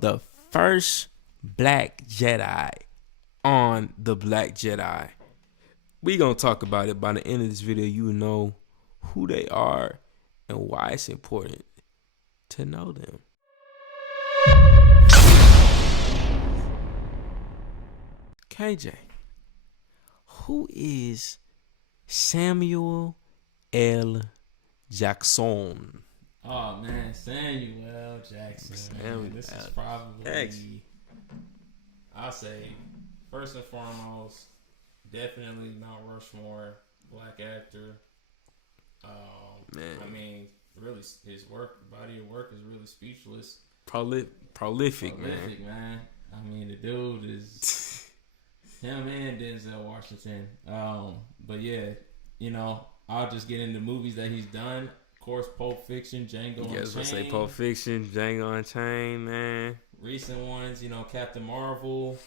The first Black Jedi on the Black Jedi. We gonna talk about it. By the end of this video, you know who they are and why it's important to know them. KJ, who is Samuel L. Jackson? Oh man, Samuel Jackson. Man. This is probably, I'll say, first and foremost, definitely Mount Rushmore, black actor. Man, I mean, really, his body of work is really speechless. Prolific, man. I mean, the dude is him and Denzel Washington. But yeah, you know, I'll just get into movies that he's done. Of course, Pulp Fiction, Django Unchained. Yes, I say Pulp Fiction, Django Unchained, man. Recent ones, you know, Captain Marvel.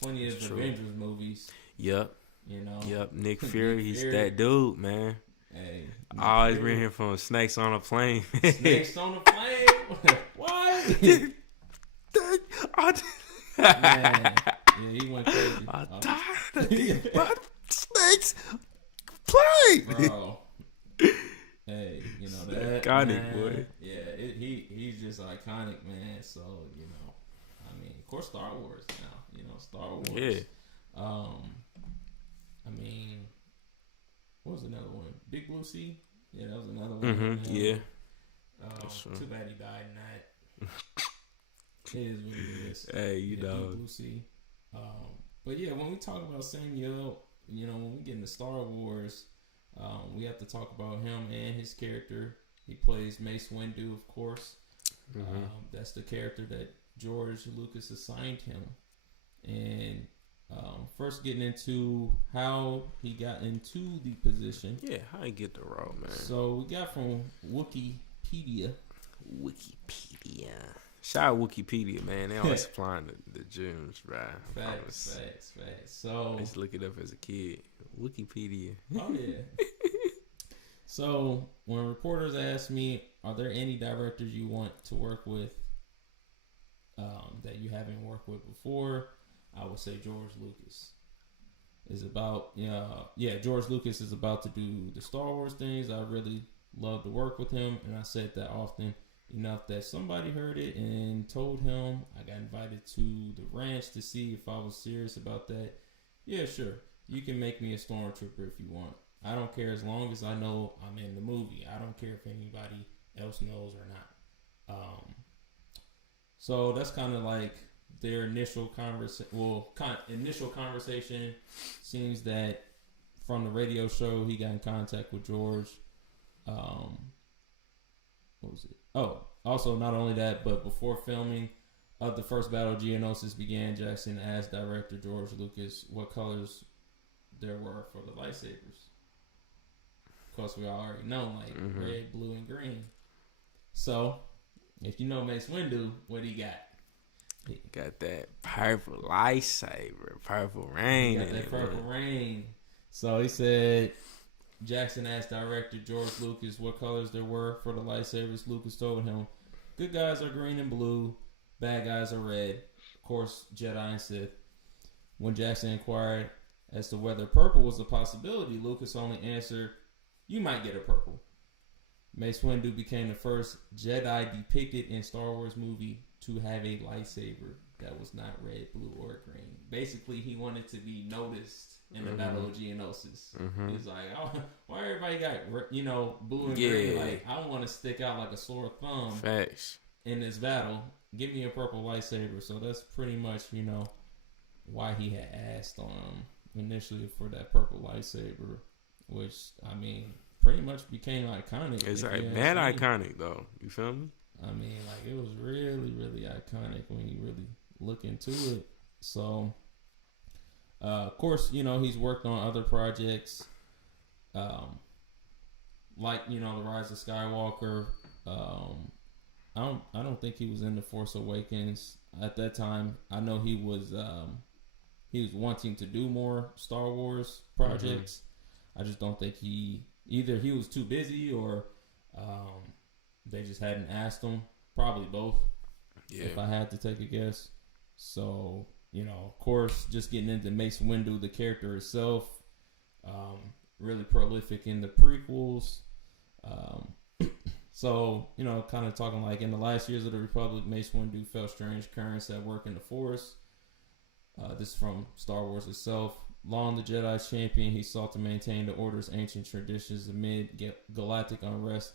Plenty of Avengers movies. Yep. You know. Yep. Nick Fury, he's that dude, man. Hey. I always been here from Snakes on a Plane. Snakes on a Plane? What? Man. Yeah, he went crazy. I'm tired of these snakes plane. Bro. Hey, you know that iconic, man, boy. Yeah, he's just iconic, man. So, you know, I mean, of course, Star Wars now. You know, Star Wars. Yeah. I mean, what was another one? Big Blue Sea. Yeah, that was another one. Mm-hmm. Yeah. Too bad he died in that. It is what it is. Hey, you know. Big Blue Sea. But yeah, when we talk about Samuel, you know, when we get into Star Wars, we have to talk about him and his character. He plays Mace Windu, of course. Mm-hmm. That's the character that George Lucas assigned him. And first getting into how he got into the position. Yeah, how he get the role, man. So we got from Wikipedia. Shout out Wikipedia, man. They always supplying the gems, right? Facts. So I used to look it up as a kid. Wikipedia. Oh yeah. So when reporters ask me, are there any directors you want to work with that you haven't worked with before, I would say George Lucas. George Lucas is about to do the Star Wars things. I really love to work with him, and I said that often enough that somebody heard it and told him. I got invited to the ranch to see if I was serious about that. Yeah, sure. You can make me a stormtrooper if you want. I don't care as long as I know I'm in the movie. I don't care if anybody else knows or not. So that's kind of like their initial conversation. Seems that from the radio show, he got in contact with George. What was it? Oh, also not only that, but before filming of the first Battle of Geonosis began, Jackson asked director George Lucas what colors there were for the lightsabers. Of course, we already know, like red, blue, and green. So, if you know Mace Windu, what he got? He got that purple lightsaber, purple rain. He got that purple rain. So he said, Jackson asked director George Lucas what colors there were for the lightsabers. Lucas told him, good guys are green and blue, bad guys are red. Of course, Jedi and Sith. When Jackson inquired as to whether purple was a possibility, Lucas only answered, you might get a purple. Mace Windu became the first Jedi depicted in Star Wars movie to have a lightsaber that was not red, blue, or green. Basically, he wanted to be noticed in the Battle of Geonosis. He's like, oh, why everybody got, you know, blue and green? Like, I want to stick out like a sore thumb. Facts. In this battle. Give me a purple lightsaber. So that's pretty much, you know, why he had asked initially for that purple lightsaber, which, I mean, pretty much became iconic. It's like mad iconic, though. You feel me? I mean, like, it was really, really iconic when you really look into it. So, of course, you know, he's worked on other projects, like, you know, The Rise of Skywalker. I don't think he was in The Force Awakens at that time. I know he was wanting to do more Star Wars projects. I just don't think either he was too busy or they just hadn't asked him. Probably both. Yeah. if I had to take a guess. So, of course, just getting into Mace Windu, the character itself, really prolific in the prequels. Um, so, kind of talking like in the last years of the Republic, Mace Windu felt strange currents at work in the Force. This is from Star Wars itself. Long the Jedi's champion, he sought to maintain the Order's ancient traditions amid galactic unrest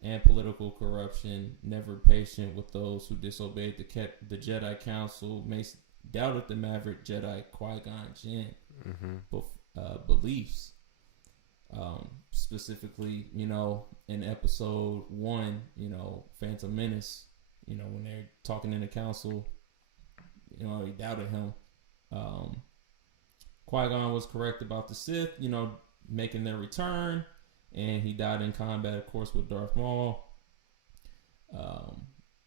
and political corruption. Never patient with those who disobeyed the Jedi Council, Mace doubted the maverick Jedi Qui-Gon Jinn beliefs. Specifically, in Episode 1, Phantom Menace, when they're talking in the council, he doubted him. Qui-Gon was correct about the Sith, making their return, and he died in combat, of course, with Darth Maul.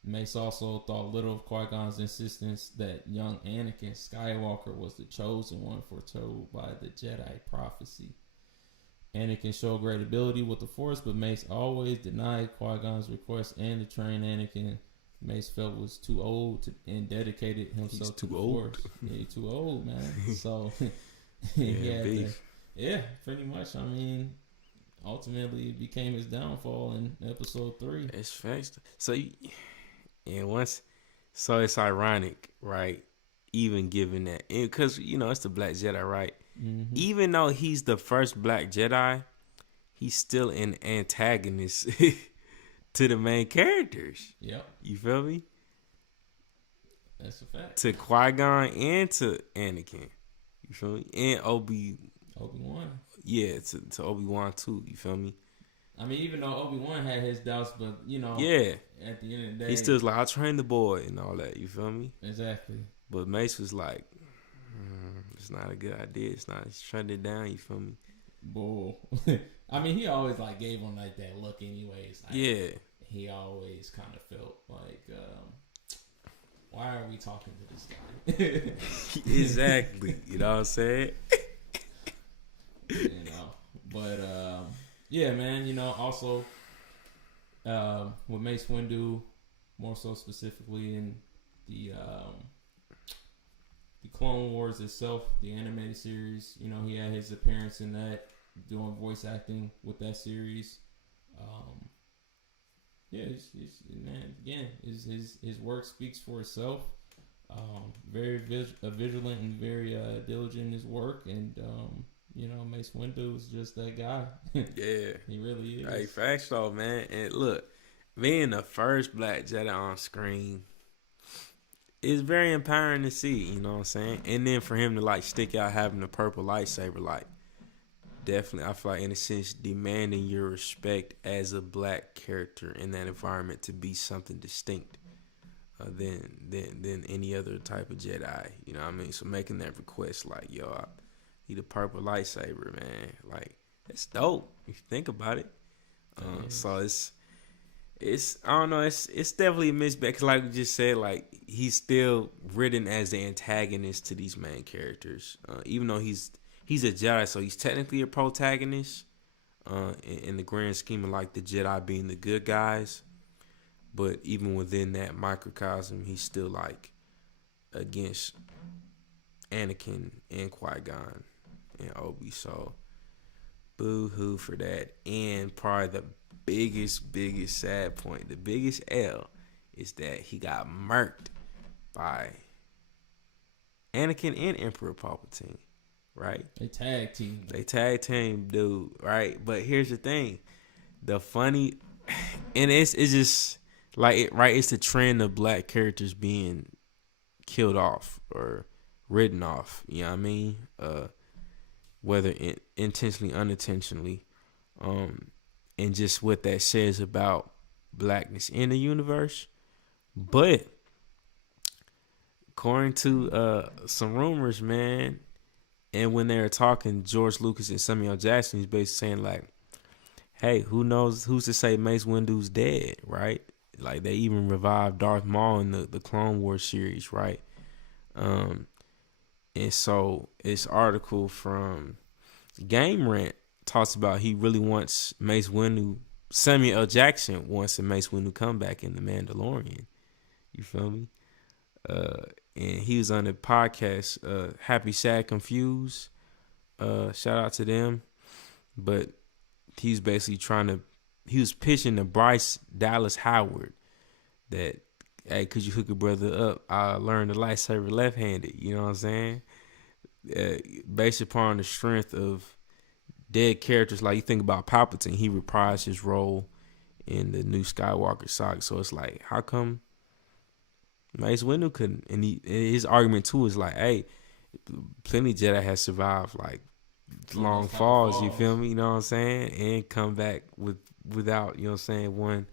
Mace also thought little of Qui-Gon's insistence that young Anakin Skywalker was the chosen one foretold by the Jedi prophecy. Anakin showed great ability with the Force, but Mace always denied Qui-Gon's request and to train Anakin. Mace felt was too old and dedicated himself to the Force. Yeah, he's too old, man. So yeah, pretty much. I mean, ultimately it became his downfall in Episode 3. It's facts. So it's ironic, right? Even given that, because it's the Black Jedi, right? Mm-hmm. Even though he's the first Black Jedi, he's still an antagonist to the main characters. Yep. You feel me? That's a fact. To Qui-Gon and to Anakin. You feel me? And Obi-Wan. Yeah, to Obi-Wan too. You feel me? I mean, even though Obi-Wan had his doubts, but yeah, at the end of the day, he still was like, I'll train the boy and all that. You feel me? Exactly. But Mace was like, it's not a good idea. It's not. He's shutting it down. You feel me? Bull. I mean, he always gave him that look, anyways. Yeah. He always kind of felt like, why are we talking to this guy? Exactly. You know what I'm saying? But yeah, man. Also with Mace Windu, more so specifically in the Clone Wars itself, the animated series. He had his appearance in that, doing voice acting with that series. His work speaks for itself. Very vigilant and very diligent in his work, and Mace Windu is just that guy. Yeah, he really is. Hey, facts though, man. And look, being the first Black Jedi on screen is very empowering to see. You know what I'm saying? And then for him to stick out having the purple lightsaber, definitely, I feel like in a sense demanding your respect as a Black character in that environment to be something distinct than any other type of Jedi. You know what I mean? So making that request, yo, I need a purple lightsaber, man. It's dope if you think about it. So it's I don't know. It's definitely a mixed bag. 'Cause like we just said, he's still written as the antagonist to these main characters, even though he's a Jedi, so he's technically a protagonist in the grand scheme of the Jedi being the good guys. But even within that microcosm, he's still against Anakin and Qui-Gon and Obi. So boo-hoo for that. And probably the biggest sad point, the biggest L, is that he got murked by Anakin and Emperor Palpatine. Right? They tag team, dude. Right? But here's the thing. The funny, and it's just it's the trend of Black characters being killed off or written off. You know what I mean? Whether intentionally, unintentionally, and just what that says about Blackness in the universe. But according to some rumors, man. And when they were talking, George Lucas and Samuel L. Jackson, he's basically saying hey, who knows? Who's to say Mace Windu's dead, right? They even revived Darth Maul in the Clone Wars series, right? And so this article from Game Rant talks about he really wants Mace Windu. Samuel L. Jackson wants a Mace Windu comeback in The Mandalorian. You feel me? And he was on the podcast, Happy, Sad, Confused. Shout out to them. But he's basically he was pitching to Bryce Dallas Howard that, hey, could you hook a brother up? I learned the lightsaber left-handed. You know what I'm saying? Based upon the strength of dead characters, like you think about Palpatine, he reprised his role in the new Skywalker saga. So it's like, how come Mace Windu couldn't? And his argument too is like, hey, plenty of Jedi has survived like long falls. You feel me? You know what I'm saying? And come back without, you know what I'm saying, one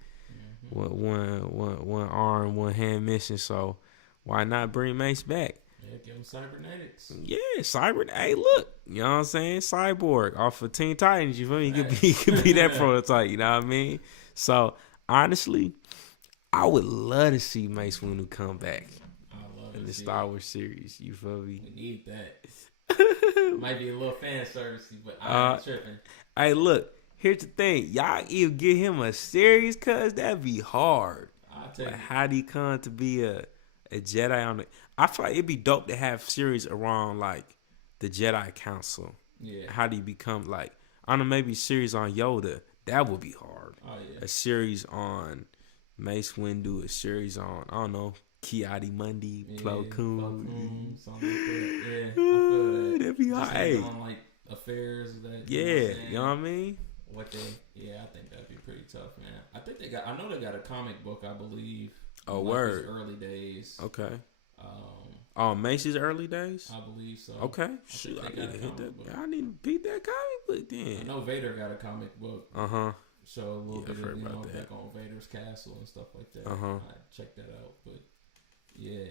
arm, one hand mission. So why not bring Mace back? Yeah, give him cybernetics. Yeah, hey, look, you know what I'm saying? Cyborg off of Teen Titans, you feel me? He could be that prototype, you know what I mean? So, honestly, I would love to see Mace Windu come back in the Star Wars series, you feel me? We need that. Might be a little fan servicey, but I'm not tripping. Hey, look, here's the thing. Y'all either get him a series, cuz that'd be hard. Like, how do he come to be a Jedi on the... I feel like it'd be dope to have series around like the Jedi Council. Yeah. How do you become like, I don't know, maybe a series on Yoda. That would be hard. Oh yeah. A series on Mace Windu. A series on, I don't know, Ki-Adi-Mundi, Plo Koon. Something like that. Yeah. I feel that. That'd be hard. Hey. On like affairs that. Yeah. You know what I mean? I think that'd be pretty tough, man. I know they got a comic book, I believe. Oh, like word. His early days. Okay. Mace's early days? I believe so. Okay. Shoot, I need to hit that. I need to beat that comic book then. I know Vader got a comic book. Show a little bit of, back on Vader's castle and stuff like that. I check that out. But yeah,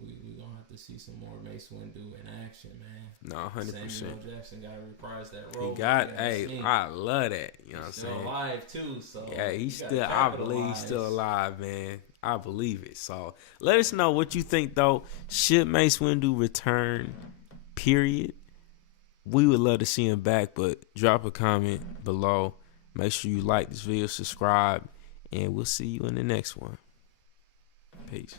we gonna have to see some more Mace Windu in action, man. No, 100%. Samuel Jackson gotta reprise that role. He got, I love that. You know what I'm saying? Still alive too, so yeah, I believe he's still alive, man. I believe it. So let us know what you think though. Should Mace Windu return? Period. We would love to see him back, but drop a comment below. Make sure you like this video, subscribe, and we'll see you in the next one. Peace.